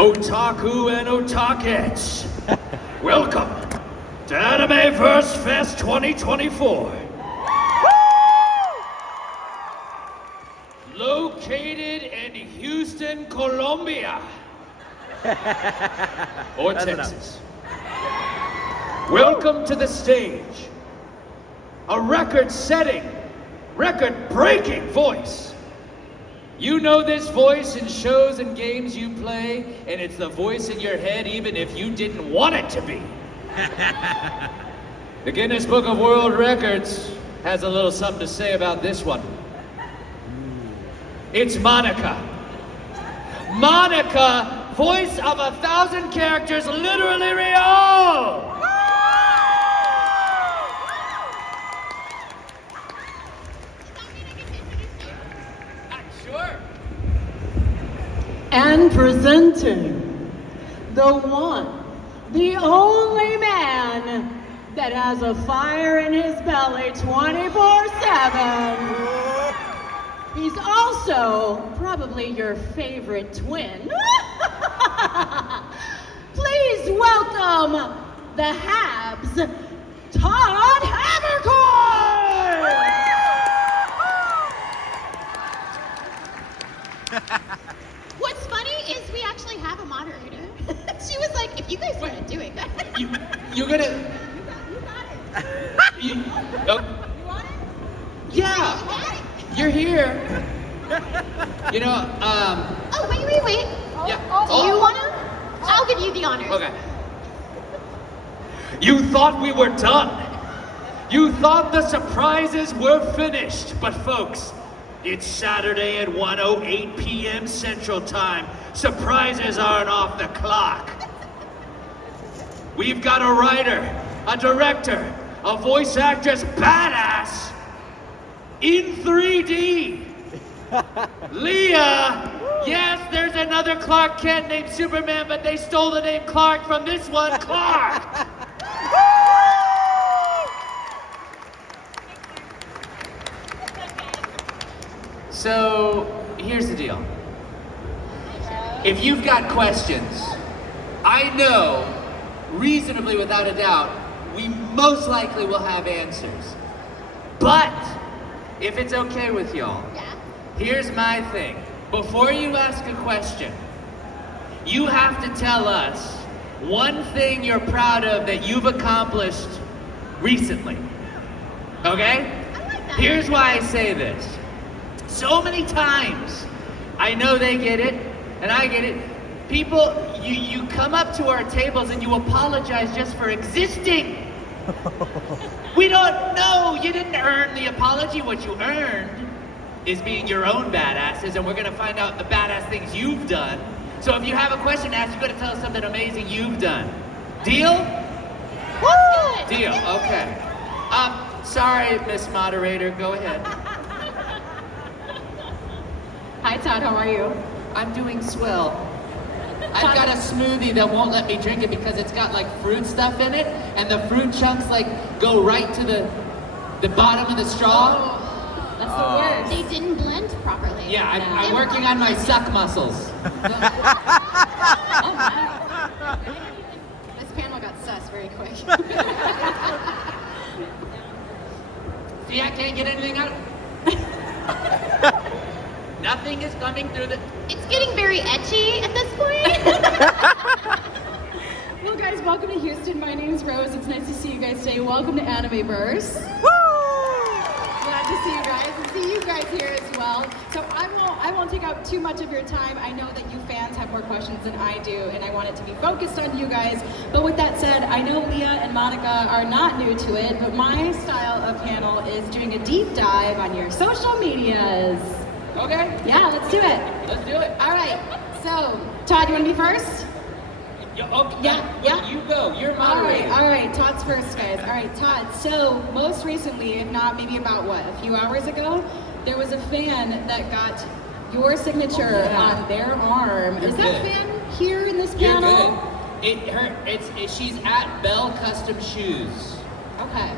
Otaku and Otakets, welcome to Animeverse Fest 2024. Located in Houston, Colombia, or Texas. Welcome to the stage, a record-setting, record-breaking voice. You know this voice in shows and games you play, and it's the voice in your head even if you didn't want it to be. The Guinness Book of World Records has a little something to say about this one. It's Monica. Monica, voice of 1,000 characters, literally real! Sure. And presenting the one, the only man that has a fire in his belly 24/7. He's also probably your favorite twin. Please welcome the Habs, Todd Havercourt! What's funny is we actually have a moderator. She was like, if you guys want to do it. You're gonna... You got it. You, You want it? yeah, You got it. you're here. You know, Oh, wait. yeah. Do you want to? I'll give you the honors. Okay. You thought we were done. You thought the surprises were finished. But folks, it's Saturday at 1:08 p.m. Central Time. Surprises aren't off the clock. We've got a writer, a director, a voice actress badass in 3D. Leah! Yes, there's another Clark Kent named Superman, but they stole the name Clark from this one, Clark! So, here's the deal. If you've got questions, I know, reasonably without a doubt, we most likely will have answers. But, if it's okay with y'all, Yeah. here's my thing. Before you ask a question, you have to tell us one thing you're proud of that you've accomplished recently. Okay? I like that. Here's why I say this. So many times, I know they get it, and I get it. People, you come up to our tables and you apologize just for existing. We don't know. You didn't earn the apology. What you earned is being your own badasses, and we're gonna find out the badass things you've done. So if you have a question to ask, you gotta tell us something amazing you've done. Deal? That's good. Deal, okay. Sorry, Miss Moderator, go ahead. Hi Todd, how are you? I'm doing swell. I've got a smoothie that won't let me drink it because it's got like fruit stuff in it, and the fruit chunks like go right to the bottom of the straw. That's the worst. They didn't blend properly. Yeah, I'm working on my suck muscles. This panel got sus very quick. See, I can't get anything out. Nothing is coming through the... It's getting very etchy at this point. Well guys, welcome to Houston. My name's Rose. It's nice to see you guys today. Welcome to Animeverse. Glad to see you guys and see you guys here as well. So I won't take up too much of your time. I know that you fans have more questions than I do, and I want it to be focused on you guys. But with that said, I know Leah and Monica are not new to it, but my style of panel is doing a deep dive on your social medias. Okay, Yeah, let's do it. let's do it. All right. So, Todd, you want to be first? Okay, Yeah. You go, you're All moderator. right, Todd's first, guys. All right, Todd, so most recently, if not maybe about what, a few hours ago, there was a fan that got your signature on their arm. You're Is that good. fan here in this You're panel? good. She's at Bell Custom Shoes. Okay.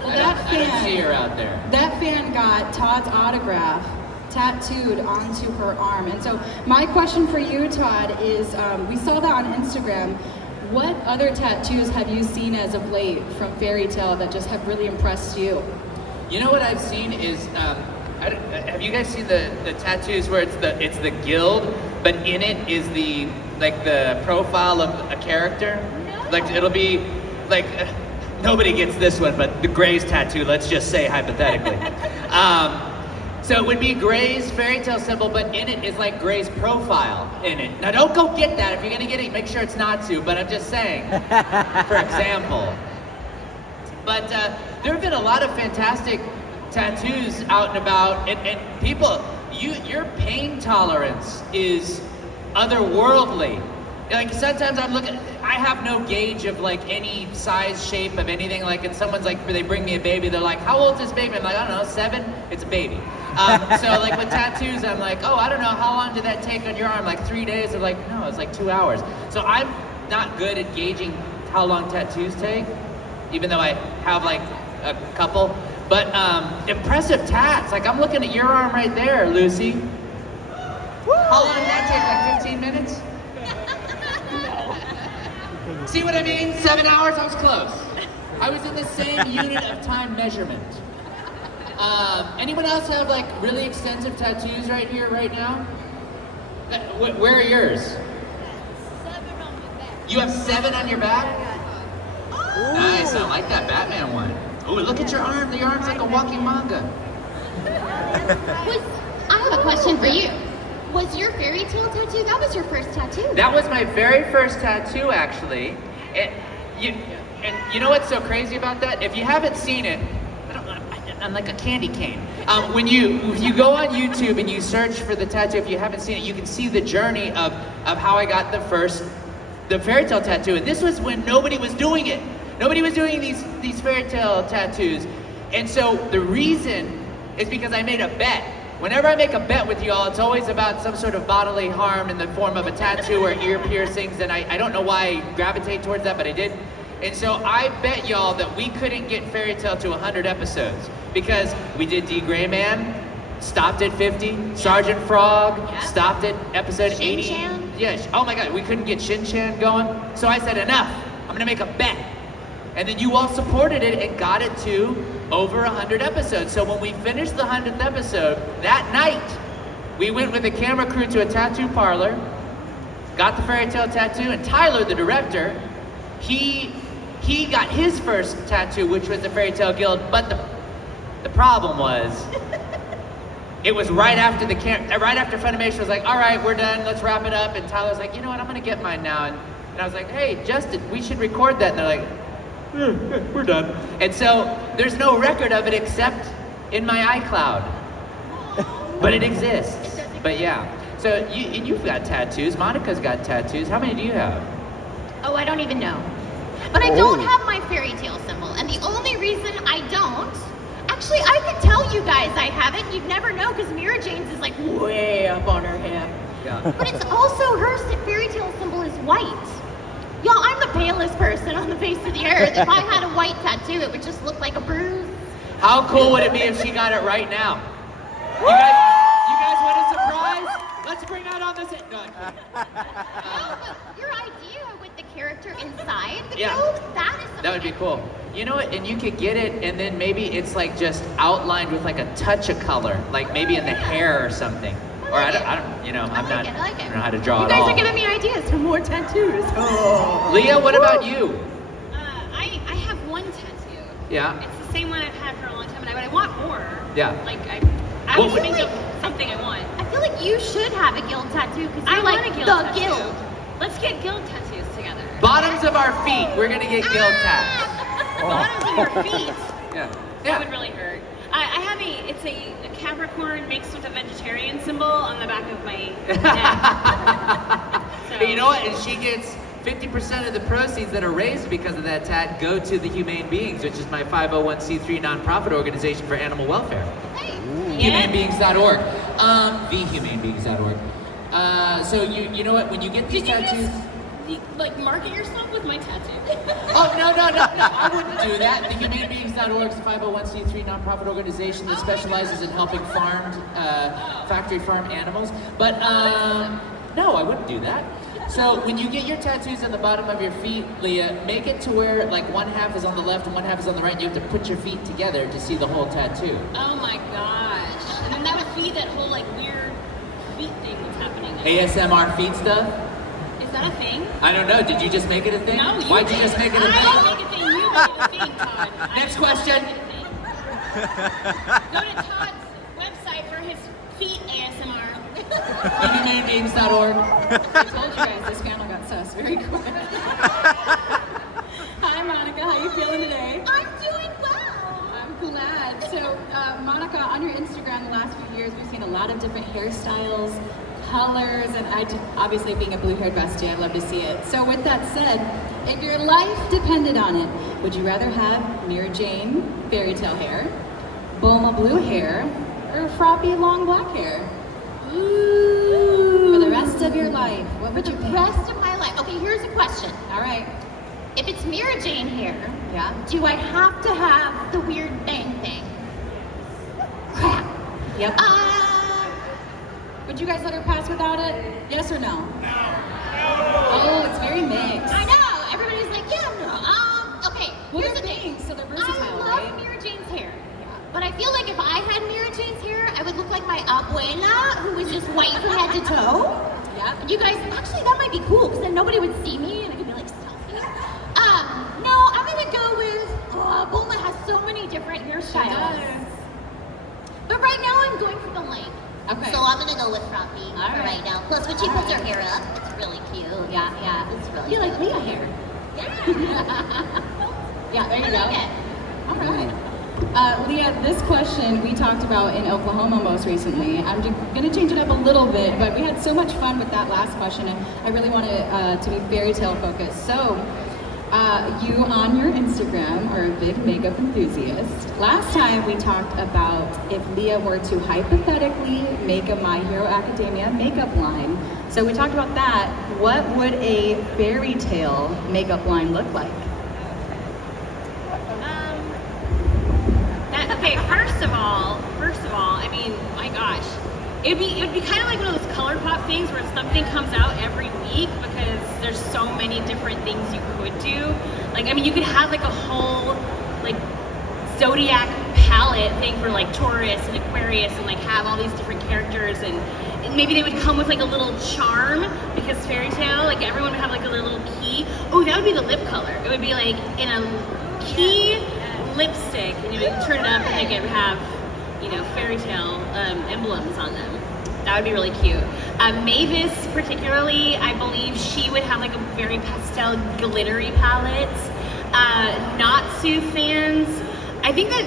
Well, I don't see her out there. That fan got Todd's autograph tattooed onto her arm. And so my question for you, Todd, is we saw that on Instagram. What other tattoos have you seen as of late from Fairy Tale that just have really impressed you? You know what I've seen is, have you guys seen the tattoos where it's the guild, but in it is the profile of a character? No. Like it'll be like, nobody gets this one, but the Grey's tattoo, let's just say hypothetically. So it would be Grey's fairy tale symbol, but in it is like Grey's profile in it. Now don't go get that. If you're gonna get it, make sure it's Natsu, but I'm just saying, for example. But there have been a lot of fantastic tattoos out and about, and people, your pain tolerance is otherworldly. Like sometimes I'm looking, I have no gauge of like any size, shape of anything. Like, and someone's like, they bring me a baby, they're like, how old's this baby? I'm like, I don't know, 7? It's a baby. So like with tattoos, I'm like, oh, I don't know, how long did that take on your arm? Like 3 days? They're like, no, it's like 2 hours. So I'm not good at gauging how long tattoos take, even though I have like a couple. But impressive tats. Like I'm looking at your arm right there, Lucy. How long did that take? Like 15 minutes? See what I mean? 7 hours, I was close. I was in the same unit of time measurement. Anyone else have like really extensive tattoos right here, right now? Where are yours? 7 on my back. You have 7 on your back? Nice, I like that Batman one. Oh, look at your arm. The arm's like a walking manga. I have a question for you. Was your fairy tale tattoo? That was your first tattoo. That was my very first tattoo, actually. And you know what's so crazy about that? If you haven't seen it, I'm like a candy cane. If you go on YouTube and you search for the tattoo, if you haven't seen it, you can see the journey of how I got the fairy tale tattoo. And this was when nobody was doing it. Nobody was doing these fairy tale tattoos. And so the reason is because I made a bet. Whenever I make a bet with y'all, it's always about some sort of bodily harm in the form of a tattoo or ear piercings, and I don't know why I gravitate towards that, but I did. And so I bet y'all that we couldn't get Fairy Tale to 100 episodes because we did D. Gray Man, stopped at 50, Sergeant Frog, stopped at episode 80. Shin-chan? Yes. Oh my God, we couldn't get Shin-chan going. So I said, enough, I'm gonna make a bet. And then you all supported it and got it to over 100 episodes. So when we finished the 100th episode, that night, we went with a camera crew to a tattoo parlor, got the fairy tale tattoo, and Tyler, the director, he got his first tattoo, which was the Fairy Tale Guild, but the problem was, it was right after Funimation was like, all right, we're done, let's wrap it up, and Tyler's like, you know what, I'm gonna get mine now, and I was like, hey, Justin, we should record that, and they're like, we're done. And so there's no record of it except in my iCloud. But it exists. But yeah. So you've got tattoos. Monica's got tattoos. How many do you have? Oh, I don't even know. But I don't have my fairy tale symbol. And the only reason I don't, actually, I could tell you guys I have it. You'd never know because Mira Jane's is like way up on her hip. Yeah. But it's also her fairy tale symbol is white. Y'all, I'm the palest person on the face of the earth. If I had a white tattoo, it would just look like a bruise. How cool would it be if she got it right now? You guys want a surprise? Let's bring that on this. No. Your idea with the character inside the Yeah. guild, that is something. That would be cool. You know what? And you could get it, and then maybe it's like just outlined with like a touch of color, like maybe in the hair or something. Or I don't, you know, I like it. I don't know how to draw You at guys all. are giving me ideas for more tattoos. Oh. Leah, what about you? I have one tattoo. Yeah. It's the same one I've had for a long time, but I want more. Yeah. Like I What was would- thinking of something I want. I feel like you should have a guild tattoo because I you're want like a guild the tattoo. guild. Let's get guild tattoos together. Bottoms of our feet. We're gonna get guild tats. Bottoms of your feet. Yeah. That would really hurt. I have it's a Capricorn mixed with a vegetarian symbol on the back of my neck. So, But you know what? And she gets 50% of the proceeds that are raised because of that tat go to the Humane Beings, which is my 501c3 nonprofit organization for animal welfare. Hey. Humanebeings.org. TheHumanebeings.org. So you know what? When you get these Did you tattoos, like market yourself with my tattoo. Oh, no, I wouldn't do that. The HumaneBeings.org is a 501c3 nonprofit organization that specializes in helping factory farm animals. But, no, I wouldn't do that. So when you get your tattoos on the bottom of your feet, Leah, make it to where like one half is on the left and one half is on the right, and you have to put your feet together to see the whole tattoo. Oh my gosh. And then that would feed that whole like weird feet thing that's happening now. ASMR feet stuff? Is that a thing? I don't know. Did you just make it a thing? No, Why'd you just make it a thing? I didn't make a thing. You made it a thing, Todd. Next question. Go to Todd's website for his feet ASMR. HumaneBeings.org. I told you guys this panel got sus very quick. Hi Monica, how you feeling today? I'm doing well. I'm glad. So Monica, on your Instagram the last few years, we've seen a lot of different hairstyles, colors, and obviously being a blue-haired bestie, I love to see it. So with that said, if your life depended on it, would you rather have Mira Jane fairy tale hair, Bulma blue hair, or Froppy long black hair? Ooh. For the rest of your life, what would you The pick? rest of my life. Okay, here's a question. All right. If it's Mira Jane hair, Yeah. do I have to have the weird bang thing? Crap. Yep. Would you guys let her pass without it? Yes or no? No. Oh, it's very mixed. I know. Everybody's like, yeah, no. Okay. Well, here's they're the thing. things, so they're versatile, I love right? Mira Jane's hair. But I feel like if I had Mira Jane's hair, I would look like my abuela, who was just white from head to toe. Yeah. You guys, actually, that might be cool, because then nobody would see me, and I could be like, selfie. No, I'm gonna go with, Bulma has so many different hairstyles. But right now, I'm going for the length. Okay. So I'm gonna go with Froppy All for right. right now. Plus, when she All puts right. her hair up, it's really cute. Yeah. It's really You like cute. Leah hair. Yeah. Yeah, there you I go. like it. All right. Leah, this question we talked about in Oklahoma most recently. I'm going to change it up a little bit, but we had so much fun with that last question, and I really want it to be fairy tale focused. So, you on your Instagram are a big makeup enthusiast. Last time we talked about if Leah were to hypothetically make a My Hero Academia makeup line. So we talked about that. What would a fairy tale makeup line look like? Okay, first of all, I mean, my gosh, it would be kind of like one of those color pop things where something comes out every week because there's so many different things you could do. Like, I mean, you could have like a whole like zodiac palette thing for like Taurus and Aquarius, and like have all these different characters, and maybe they would come with like a little charm because fairy tale, like everyone would have like a little key. Oh, that would be the lip color. It would be like in a key lipstick, and you would turn it up and like it would have, you know, fairy tale emblems on them. That would be really cute. Mavis, particularly, I believe she would have like a very pastel glittery palette. Natsu fans, I think that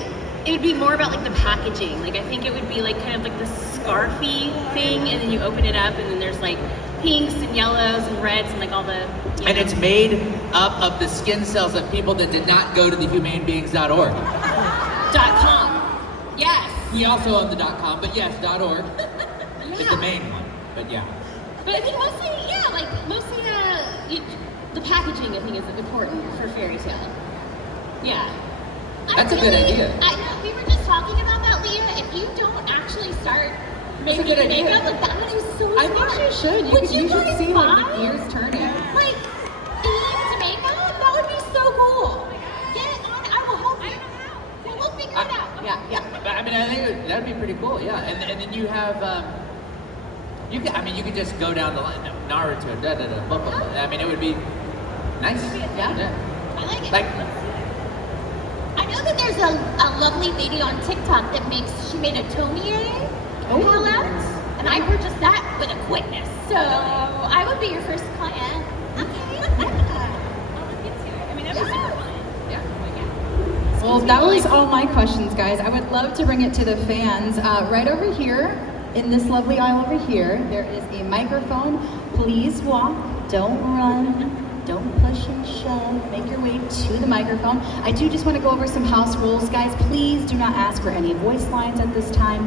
it would be more about like the packaging. Like I think it would be like kind of like the scarfy thing, and then you open it up and then there's like pinks and yellows and reds and like all the, you know. And it's made up of the skin cells of people that did not go to the HumaneBeings.org. .com. Yes. We also own the .com, but yes, .org is the main one. But yeah. But I think mostly, yeah, like mostly the packaging I think is important for fairy tale. Yeah. That's a good idea. I know, we were just talking about that, Leah. If you don't actually start That's a making good idea. makeup, like that would be so smart. I think you should. Would You should guys see like buy, the gears turning. like, themed makeup? That would be so cool. Get it on. I will help you. Yeah, we'll figure it out. Yeah. But I mean, I think that'd be pretty cool, yeah. And then you have, you could just go down the line, Naruto, blah, blah, blah. I mean, it would be nice. Yeah. I like it. Like, I know that there's a lovely lady on TikTok that she made a Tomie palette, and I purchased that with a quickness. So I would be your first client. Okay. I'll look into it. I mean, that was super fun. yeah. Well, that was all my questions, guys. I would love to bring it to the fans. Right over here, in this lovely aisle over here, there is a microphone. Please walk, don't run, don't push and shove. Make your way to the microphone. I do just want to go over some house rules, guys. Please do not ask for any voice lines at this time.